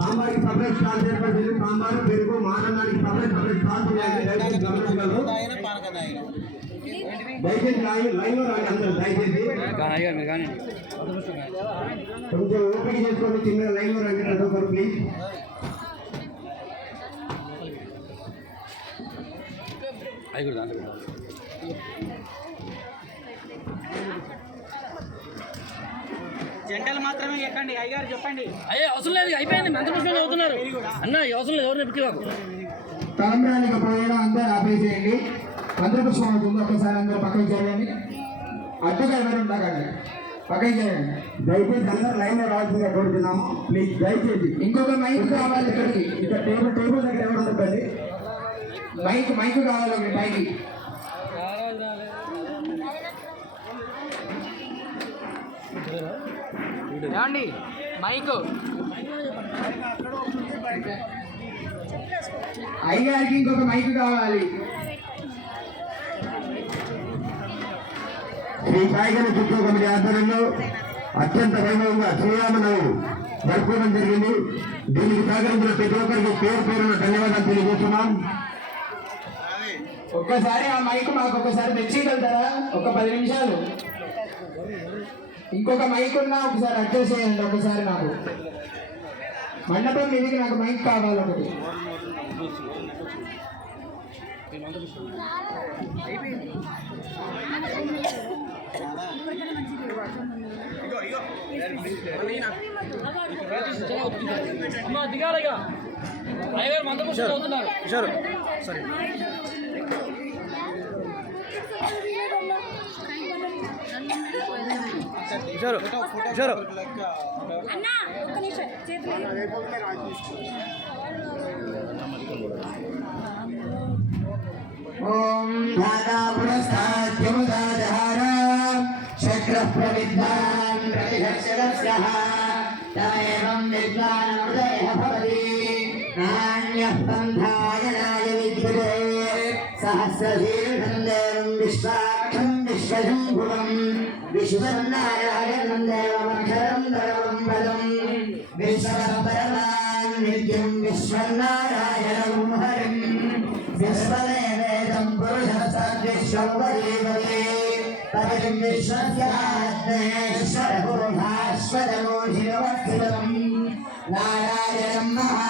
సాంబార్కి separate stall ఏర్పడింది. సాంబారు పెరుగు మానడానికి separate stall దయచేసి లైన్ లో రాండి అందరూ. దయచేసి కొంచెం ఓపిక చేసుకోండి. చిన్న లైన్ లో రండి ప్రతి ఒక్కరు ప్లీజ్. జంటలు మాత్రమే ఎక్కండి. అయ్యారు చెప్పండి. అయ్యే అవసరం లేదు, అయిపోయింది. మంత్రిపుష్పం చదువుతున్నారు అన్న, అవసరం లేదు. ఎవరిని పిచ్చివాకు తలంబ్రానికి పోయడం అందరూ ఆపేసేయండి. మంత్రిపుష్పం అవుతుంది. ఒకసారి అందరూ పక్కకి చేయండి. అడ్డుగా ఎవరు ఉండకండి, పక్కకి చేయండి. దయచేసి అందరూ లైన్ లో రావాల్సిందిగా కోరుతున్నాము ప్లీజ్. దయచేసి ఇంకొక మైక్ కావాలి ఇక్కడికి. ఇక్కడ టేబుల్ దగ్గర ఎవరు ఉండకండి. మైక్ కావాలి మీ పైకి. ఏమండి మైక్ అయ్యారికి ఇంకొక మైక్ కావాలి. శ్రీ సాయిగణ చిత్ర కమిటీ ఆధ్వర్యంలో అత్యంత వైభవంగా శ్రీరామనవమి జరుపుకోవడం జరిగింది. దీనికి సహకరించిన ప్రతి ఒక్కరికి పేరు పేరున ధన్యవాదాలు తెలియజేస్తున్నాం. ఒక్కసారి ఆ మైక్ మాకు ఒకసారి తెచ్చేయగలుగుతారా? ఒక 10 నిమిషాలు. ఇంకొక మైక్ ఉన్నా ఒకసారి అడ్జస్ట్ చేయండి. ఒకసారి నాకు మండపం మీదకి నాకు మైక్ కావాలి ఒకటి. దిగాలిగా అయ్యగారు మంత్రిపుష్పం చదువుతున్నారు. ఓం ధాతా పురస్తాద్యముదాజహార శక్ర ప్రవిద్వాన్ ప్రతిహర్షరస్యః తమేవం విద్వానమృతయః భవతి నాన్యః పంథాయనాయ విద్యుతే సహస్రశీర్షం దేవం విశ్వాక్షం విశ్వశంభువం విశ్వన్నారాయణం దేవమక్షరం పరమం పదం విశ్వపరమాన్ నిత్యం విశ్వన్నారాయణం హరిం విశ్వదేవేదం పురుషసద్విశ్వపదేవతే పరం విశ్వస్యాత్మేశ్వరపురుషాశ్వతమోషిరవస్థితం నారాయణం మహా